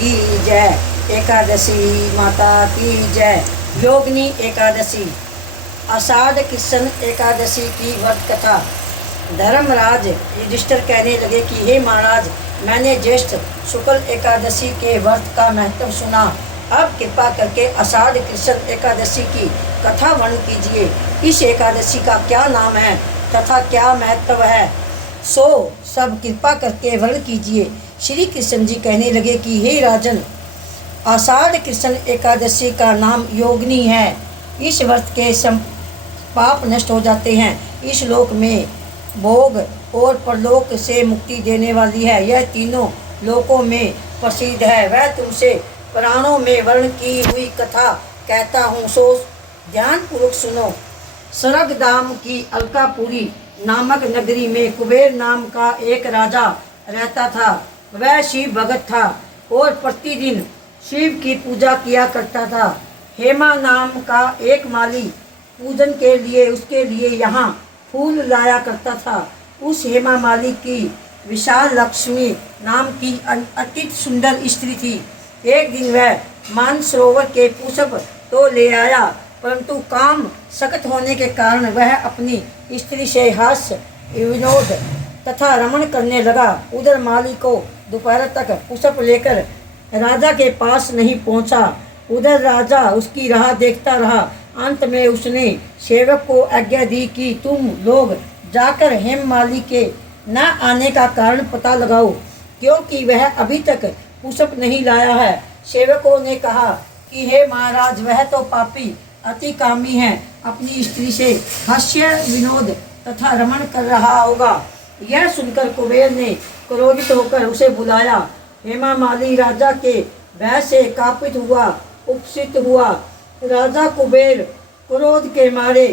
की जय। एकादशी माता की जय। योगिनी एकादशी। आषाढ़ कृष्ण एकादशी की व्रत कथा। धर्मराज युधिष्ठिर कहने लगे कि हे महाराज, मैंने ज्येष्ठ शुक्ल एकादशी के व्रत का महत्व सुना। अब कृपा करके आषाढ़ कृष्ण एकादशी की कथा वर्णन कीजिए। इस एकादशी का क्या नाम है तथा क्या महत्व है, सो सब कृपा करके वर्णन कीजिए। श्री कृष्ण जी कहने लगे कि हे राजन, आषाढ़ कृष्ण एकादशी का नाम योगिनी है। इस व्रत के पाप नष्ट हो जाते हैं। इस लोक में भोग और परलोक से मुक्ति देने वाली है। यह तीनों लोकों में प्रसिद्ध है। वह तुमसे पुराणों में वर्णन की हुई कथा कहता हूँ, सो ध्यानपूर्वक सुनो। स्वर्गधाम की अलकापुरी नामक नगरी में कुबेर नाम का एक राजा रहता था। वह शिव भगत था और प्रतिदिन शिव की पूजा किया करता था। हेमा नाम का एक माली पूजन के लिए उसके लिए यहाँ फूल लाया करता था। उस हेमा माली की विशाल लक्ष्मी नाम की अति सुंदर स्त्री थी। एक दिन वह मानसरोवर के पुष्प तो ले आया, परंतु काम सख्त होने के कारण वह अपनी स्त्री से हास्य विनोद तथा रमण करने लगा। उधर माली को दोपहर तक पुष्प लेकर राजा के पास नहीं पहुंचा। उधर राजा उसकी राह देखता रहा। अंत में उसने सेवक को आज्ञा दी कि तुम लोग जाकर हेममाली के न आने का कारण पता लगाओ, क्योंकि वह अभी तक पुष्प नहीं लाया है। सेवकों ने कहा कि हे महाराज, वह तो पापी अति कामी है, अपनी स्त्री से हास्य विनोद तथा रमण कर रहा होगा। यह सुनकर कुबेर ने क्रोधित होकर उसे बुलाया। हेमा माली राजा के भय से कापित हुआ, उपसित हुआ। राजा कुबेर क्रोध के मारे,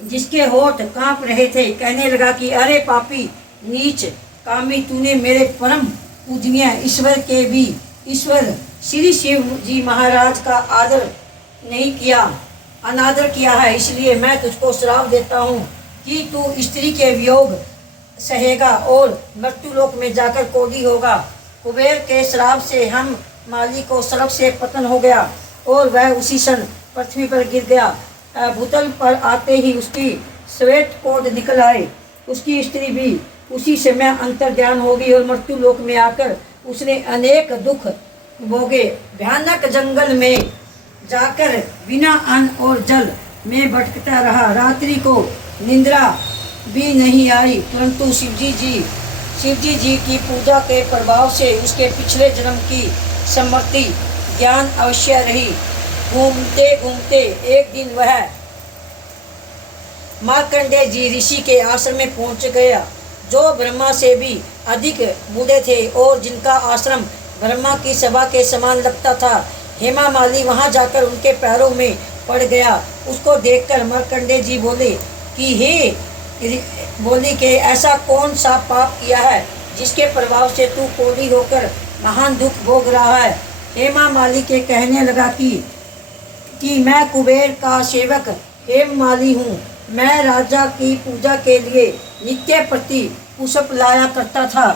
जिसके होठ कांप रहे थे, कहने लगा कि अरे पापी नीच कामी, तूने मेरे परम पूजनीय ईश्वर के भी ईश्वर श्री शिव जी महाराज का आदर नहीं किया, अनादर किया है। इसलिए मैं तुझको श्राप देता हूँ कि तू स्त्री के वियोग सहेगा और मृत्युलोक में जाकर कोढ़ी होगा। कुबेर के श्राप से हम माली को स्वर्ग से पतन हो गया और वह उसी क्षण पृथ्वी पर गिर गया। भूतल पर आते ही उसकी श्वेत कोद निकल आए। उसकी स्त्री भी उसी समय अंतर्ध्यान हो गई और मृत्युलोक में आकर उसने अनेक दुख भोगे। भयानक जंगल में जाकर बिना अन्न और जल में भटकता रहा। रात्रि को निद्रा भी नहीं आई, परंतु शिवजी जी की पूजा के प्रभाव से उसके पिछले जन्म की स्मृति ज्ञान अवश्य रही। घूमते घूमते एक दिन वह मार्कंडेय जी ऋषि के आश्रम में पहुंच गया, जो ब्रह्मा से भी अधिक बूढ़े थे और जिनका आश्रम ब्रह्मा की सभा के समान लगता था। हेमा माली वहां जाकर उनके पैरों में पड़ गया। उसको देखकर मार्कंडेय जी बोली कि ऐसा कौन सा पाप किया है जिसके प्रभाव से तू कोढ़ी होकर महान दुख भोग रहा है। हेमा माली के कहने लगा कि मैं कुबेर का सेवक हेम माली हूँ। मैं राजा की पूजा के लिए नित्य प्रति पुष्प लाया करता था।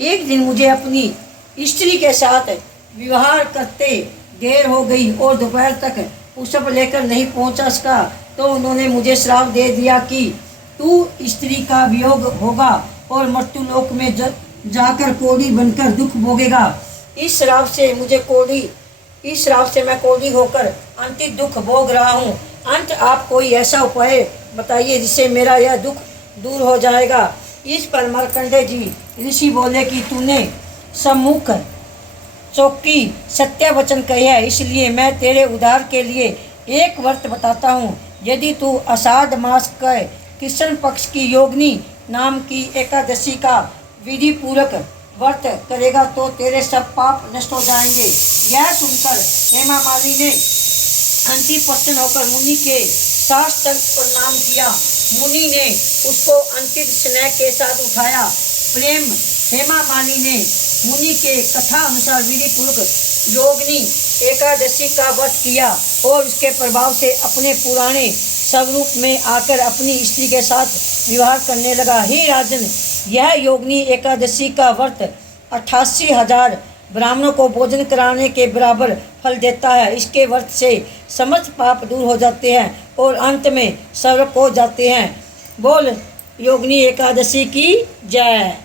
एक दिन मुझे अपनी स्त्री के साथ विवाह करते देर हो गई और दोपहर तक पुष्प लेकर नहीं पहुंचा सका, तो उन्होंने मुझे श्राप दे दिया कि तू स्त्री का वियोग होगा और मृत्युलोक में जाकर कोढ़ी बनकर दुख भोगेगा। इस श्राप से मैं कोढ़ी होकर अंतिम दुख भोग रहा हूँ। अंत आप कोई ऐसा उपाय बताइए जिससे मेरा यह दुख दूर हो जाएगा। इस पर मार्कंडेय जी ऋषि बोले कि तूने सम्मुख चौकी सत्य वचन कहे है, इसलिए मैं तेरे उद्धार के लिए एक व्रत बताता हूँ। यदि तू आषाढ़ मास के कृष्ण पक्ष की योगिनी नाम की एकादशी का विधि पूर्वक व्रत करेगा तो तेरे सब पाप नष्ट हो जाएंगे। यह सुनकर हेमा माली ने अंति प्रसन्न होकर मुनि के साष्टांग प्रणाम किया। मुनि ने उसको अंतिम स्नेह के साथ उठाया। प्रेम हेमा माली ने मुनि के कथा अनुसार विधि पूर्वक योगिनी एकादशी का व्रत किया और उसके प्रभाव से अपने पुराने स्वरूप में आकर अपनी स्त्री के साथ विवाह करने लगा। हे राजन, यह योगिनी एकादशी का व्रत 88,000 ब्राह्मणों को भोजन कराने के बराबर फल देता है। इसके व्रत से समस्त पाप दूर हो जाते हैं और अंत में स्वर्ग हो जाते हैं। बोल योगिनी एकादशी की जय।